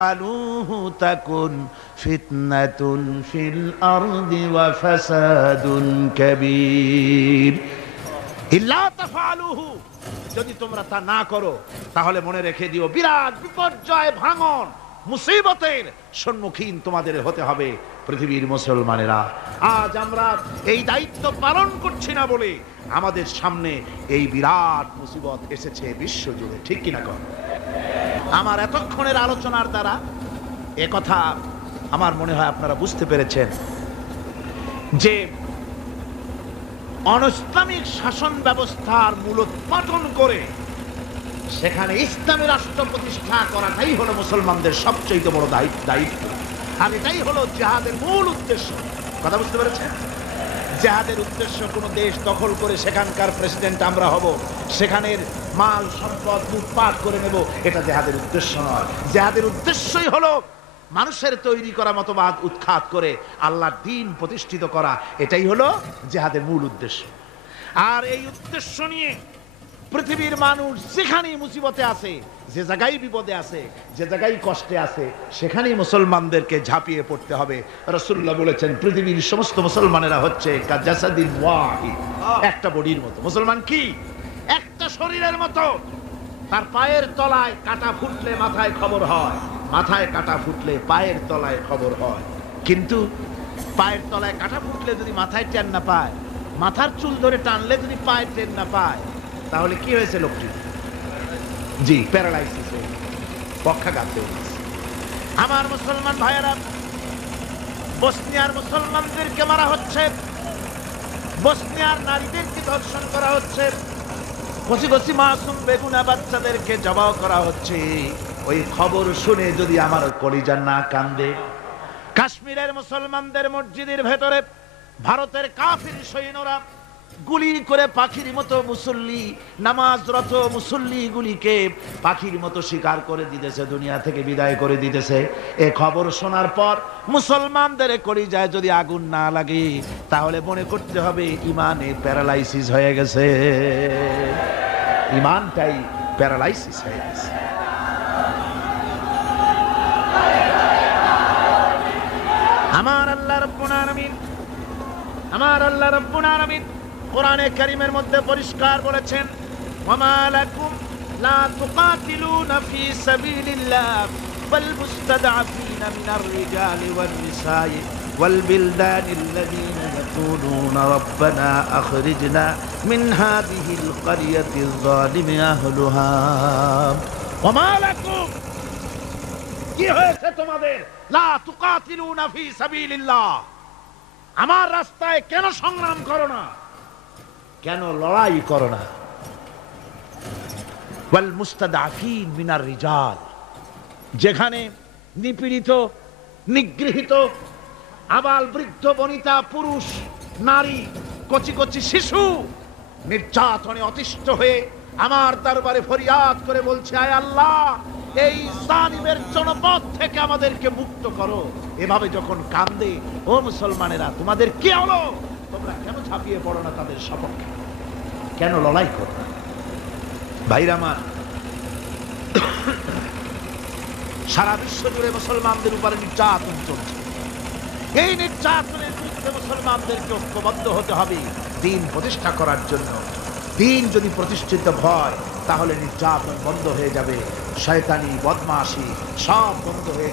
আলুহু তাকুন ফিতনাতুন ফিল আরদি ওয়া ফাসাদুন কাবীর। ইল্লা তাফআলুহু, যদি তোমরা তা না করো তাহলে মনে রেখে দিও বিরাট বিপর্যয়, ভাঙন, মুসিবতের সম্মুখীন তোমাদের হতে হবে। পৃথিবীর মুসলমানেরা, আজ আমরা এই দায়িত্ব পালন করছি না বলে আমাদের সামনে এই বিরাট মুসিবত এসেছে বিশ্বজুড়ে, ঠিক কিনা কর? আমার এতক্ষণের আলোচনার দ্বারা একথা আমার মনে হয় আপনারা বুঝতে পেরেছেন যে অনৈসলামিক শাসন ব্যবস্থার মূলোৎপাটন করে সেখানে ইসলামী রাষ্ট্র প্রতিষ্ঠা করাটাই হলো মুসলমানদের সবচেয়ে বড় দায়িত্ব। আর এটাই হলো জিহাদের মূল উদ্দেশ্য। কথা বুঝতে পেরেছেন? জিহাদের উদ্দেশ্য কোনো দেশ দখল করে সেখানকার প্রেসিডেন্ট আমরা হব, সেখানের মাল সম্পদ লুটপাট করে নেব, এটা জিহাদের উদ্দেশ্য নয়। জিহাদের উদ্দেশ্যই হলো মানুষের তৈরি করা মতবাদ উৎখাত করে আল্লাহর দ্বীন প্রতিষ্ঠিত করা, এটাই হলো জিহাদের মূল উদ্দেশ্য। আর এই উদ্দেশ্য নিয়ে পৃথিবীর মানুষ যেখানেই মুসিবতে আছে, যে জায়গায় বিপদে আছে, যে জায়গায় কষ্টে আছে, সেখানেই মুসলমানদেরকে ঝাঁপিয়ে পড়তে হবে। রাসূলুল্লাহ বলেছেন পৃথিবীর সমস্ত মুসলমানেরা হচ্ছে কাজাসাদিন ওয়াহিদ, একটা বডির মতো। মুসলমান কি? একটা শরীরের মতো। তার পায়ের তলায় কাটা ফুটলে মাথায় খবর হয়, মাথায় কাটা ফুটলে পায়ের তলায় খবর হয়। কিন্তু পায়ের তলায় কাটা ফুটলে যদি মাথায় টেন না পায়, মাথার চুল ধরে টানলে যদি পায়ে টেন না পায়, তাহলে কি হয়েছে লোকটি? জি, প্যারালাইসিস হয়ে গেছে, পক্ষাঘাত হয়ে গেছে। আমার মুসলমান ভাইয়েরা, বসনিয়ার মুসলমানদেরকে মারা হচ্ছে, বসনিয়ার নারীদেরকে ধর্ষণ করা হচ্ছে, কচি কচি মাসুম বেগুনা বাচ্চাদেরকে জবাই করা হচ্ছে। ওই খবর শুনে যদি আমার কলিজা না কান্দে, কাশ্মীরের মুসলমানদের মসজিদের ভেতরে ভারতের কাফির সৈন্যরা গুলি করে পাখির মতো মুসল্লি, নামাজরত মুসল্লি গুলিকে পাখির মতো শিকার করে দিতেছে, দুনিয়া থেকে বিদায় করে দিতেছে। এ খবর শোনার পর মুসলমানদের কলিজায় যদি আগুন না লাগে, তাহলে মনে করতে হবে ইমানে প্যারালাইসিস হয়ে গেছে, ইমানটাই প্যারালাইসিস হয়ে গেছে। আমার আল্লাহ রাব্বুল আলামিন, আমার আল্লাহ রাব্বুল আলামিন কোরআনে কারীমের মধ্যে পরিষ্কার বলেছেন, ওয়ামা লাকুম লা তুকাতিলুনা ফি সাবিলিল্লাহ ওয়াল মুস্তাদআফিনা মিনার রিজালি ওয়ান নিসাই ওয়াল বিলদানিল্লাযীনা ইয়াকুলুনা রাব্বানা আখরিজনা মিন হাযিহিল ক্বরিয়াতিয যালিমি আহলুহা। ওয়ামা লাকুম, কি হয়েছে তোমাদের? লা তুকাতিলুনা ফি সাবিলিল্লাহ, আমার রাস্তায় কেন সংগ্রাম করো না, কেন লড়াই করো না? ওয়াল মুস্তাদআফিন মিনার রিজাল, যেখানে নিপীড়িত, নিগৃহীত, আবাল বৃদ্ধ বনিতা, পুরুষ নারী, কচি কচি শিশু নির্যাতনে অতিষ্ঠ হয়ে আমার দরবারে ফরিয়াদ করে বলছে, আয় আল্লাহ, এই জালিমের জনপদ থেকে আমাদেরকে মুক্ত করো। এভাবে যখন কান্দে, ও মুসলমানেরা, তোমাদের কি হলো? তোমরা কেন ঝাঁপিয়ে পড়ো না তাদের সপক্ষে? কেন লড়াই করো না? ভাইরা আমার, সারা বিশ্ব জুড়ে মুসলমানদের উপরে নির্যাতন চলছে। এই নির্যাতনের বিরুদ্ধে মুসলমানদেরকে ঐক্যবদ্ধ হতে হবে দ্বীন প্রতিষ্ঠা করার জন্য। দ্বীন যদি প্রতিষ্ঠিত হয়, তাহলে নির্যাতন বন্ধ হয়ে যাবে, শয়তানি বদমাশি সব বন্ধ হয়ে